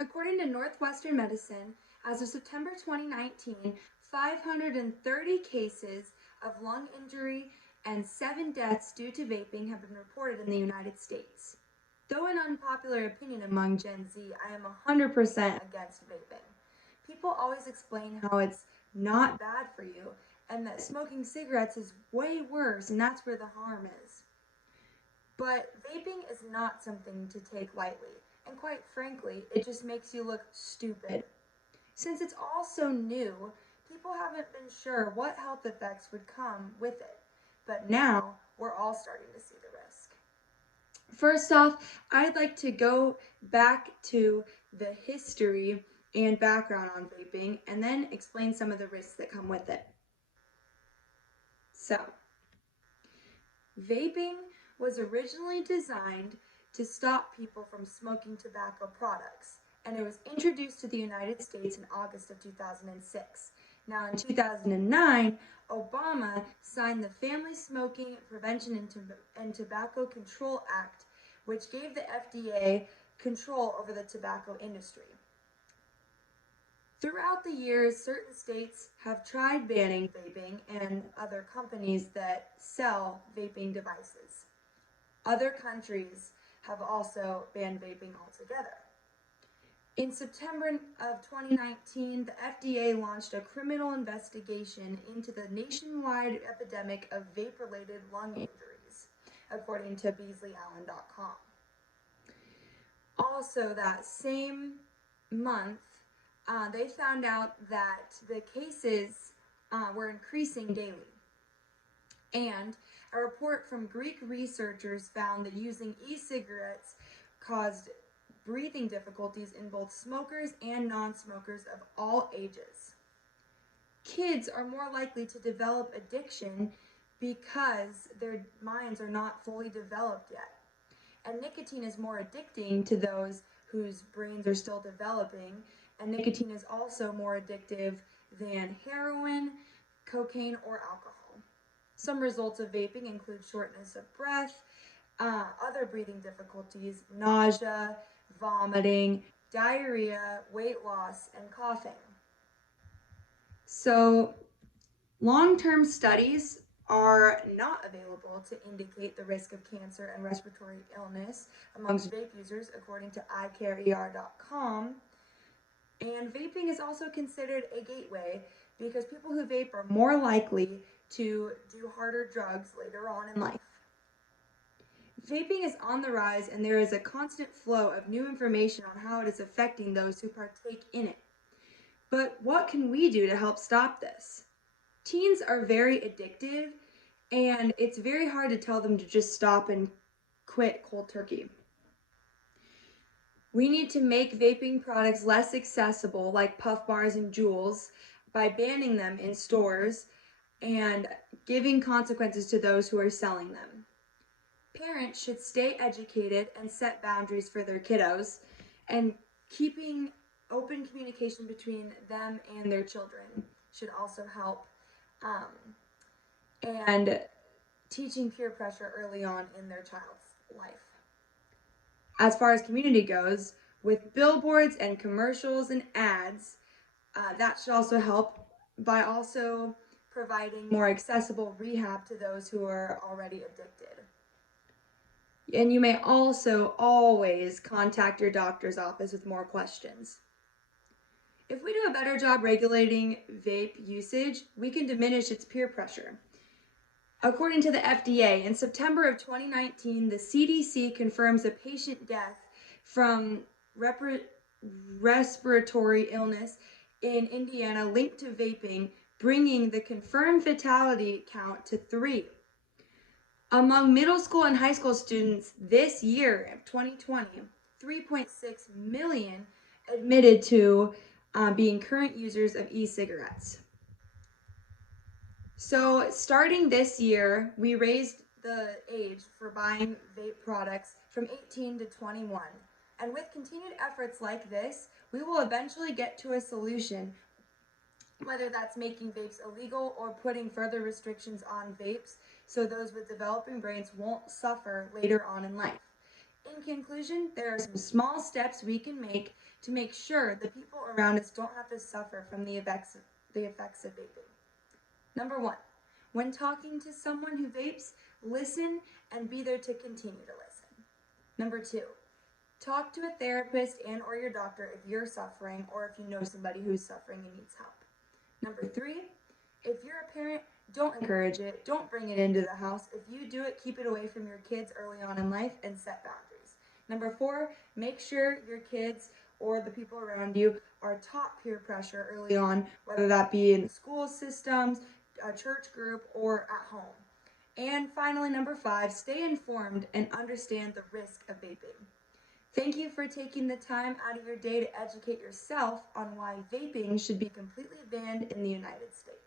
According to Northwestern Medicine, as of September 2019, 530 cases of lung injury and 7 deaths due to vaping have been reported in the United States. Though an unpopular opinion among Gen Z, I am 100% against vaping. People always explain how it's not bad for you and that smoking cigarettes is way worse and that's where the harm is. But vaping is not something to take lightly, and quite frankly, it just makes you look stupid. Since it's all so new, people haven't been sure what health effects would come with it. But now, we're all starting to see the risk. First off, I'd like to go back to the history and background on vaping and then explain some of the risks that come with it. So, vaping was originally designed to stop people from smoking tobacco products, and it was introduced to the United States in August of 2006. Now, in 2009, Obama signed the Family Smoking Prevention and Tobacco Control Act, which gave the FDA control over the tobacco industry. Throughout the years, certain states have tried banning vaping and other companies that sell vaping devices. Other countries have also banned vaping altogether. In September of 2019, the FDA launched a criminal investigation into the nationwide epidemic of vape-related lung injuries, according to BeasleyAllen.com. Also, that same month, they found out that the cases were increasing daily. And a report from Greek researchers found that using e-cigarettes caused breathing difficulties in both smokers and non-smokers of all ages. Kids are more likely to develop addiction because their minds are not fully developed yet. And nicotine is more addicting to those whose brains are still developing, and nicotine is also more addictive than heroin, cocaine, or alcohol. Some results of vaping include shortness of breath, other breathing difficulties, nausea, vomiting, diarrhea, weight loss, and coughing. So, long-term studies are not available to indicate the risk of cancer and respiratory illness amongst vape users, according to iCareER.com. And vaping is also considered a gateway because people who vape are more likely to do harder drugs later on in life. Vaping is on the rise, and there is a constant flow of new information on how it is affecting those who partake in it. But what can we do to help stop this? Teens are very addictive, and it's very hard to tell them to just stop and quit cold turkey. We need to make vaping products less accessible, like puff bars and Juuls, by banning them in stores and giving consequences to those who are selling them. Parents should stay educated and set boundaries for their kiddos, and keeping open communication between them and their children should also help. And teaching peer pressure early on in their child's life. As far as community goes, with billboards and commercials and ads, that should also help by also providing more accessible rehab to those who are already addicted. And you may also always contact your doctor's office with more questions. If we do a better job regulating vape usage, we can diminish its peer pressure. According to the FDA, in September of 2019, the CDC confirms a patient death from respiratory illness in Indiana linked to vaping, bringing the confirmed fatality count to 3. Among middle school and high school students this year of 2020, 3.6 million admitted to being current users of e-cigarettes. So starting this year, we raised the age for buying vape products from 18 to 21. And with continued efforts like this, we will eventually get to a solution, whether that's making vapes illegal or putting further restrictions on vapes so those with developing brains won't suffer later on in life. In conclusion, there are some small steps we can make to make sure the people around us don't have to suffer from the effects of vaping. Number one, when talking to someone who vapes, listen and be there to continue to listen. Number two, talk to a therapist and or your doctor if you're suffering or if you know somebody who's suffering and needs help. Number three, if you're a parent, don't encourage it. Don't bring it into the house. If you do it, keep it away from your kids early on in life and set boundaries. Number four, make sure your kids or the people around you are taught peer pressure early on, whether that be in school systems, a church group, or at home. And finally, number five, stay informed and understand the risk of vaping. Thank you for taking the time out of your day to educate yourself on why vaping should be completely banned in the United States.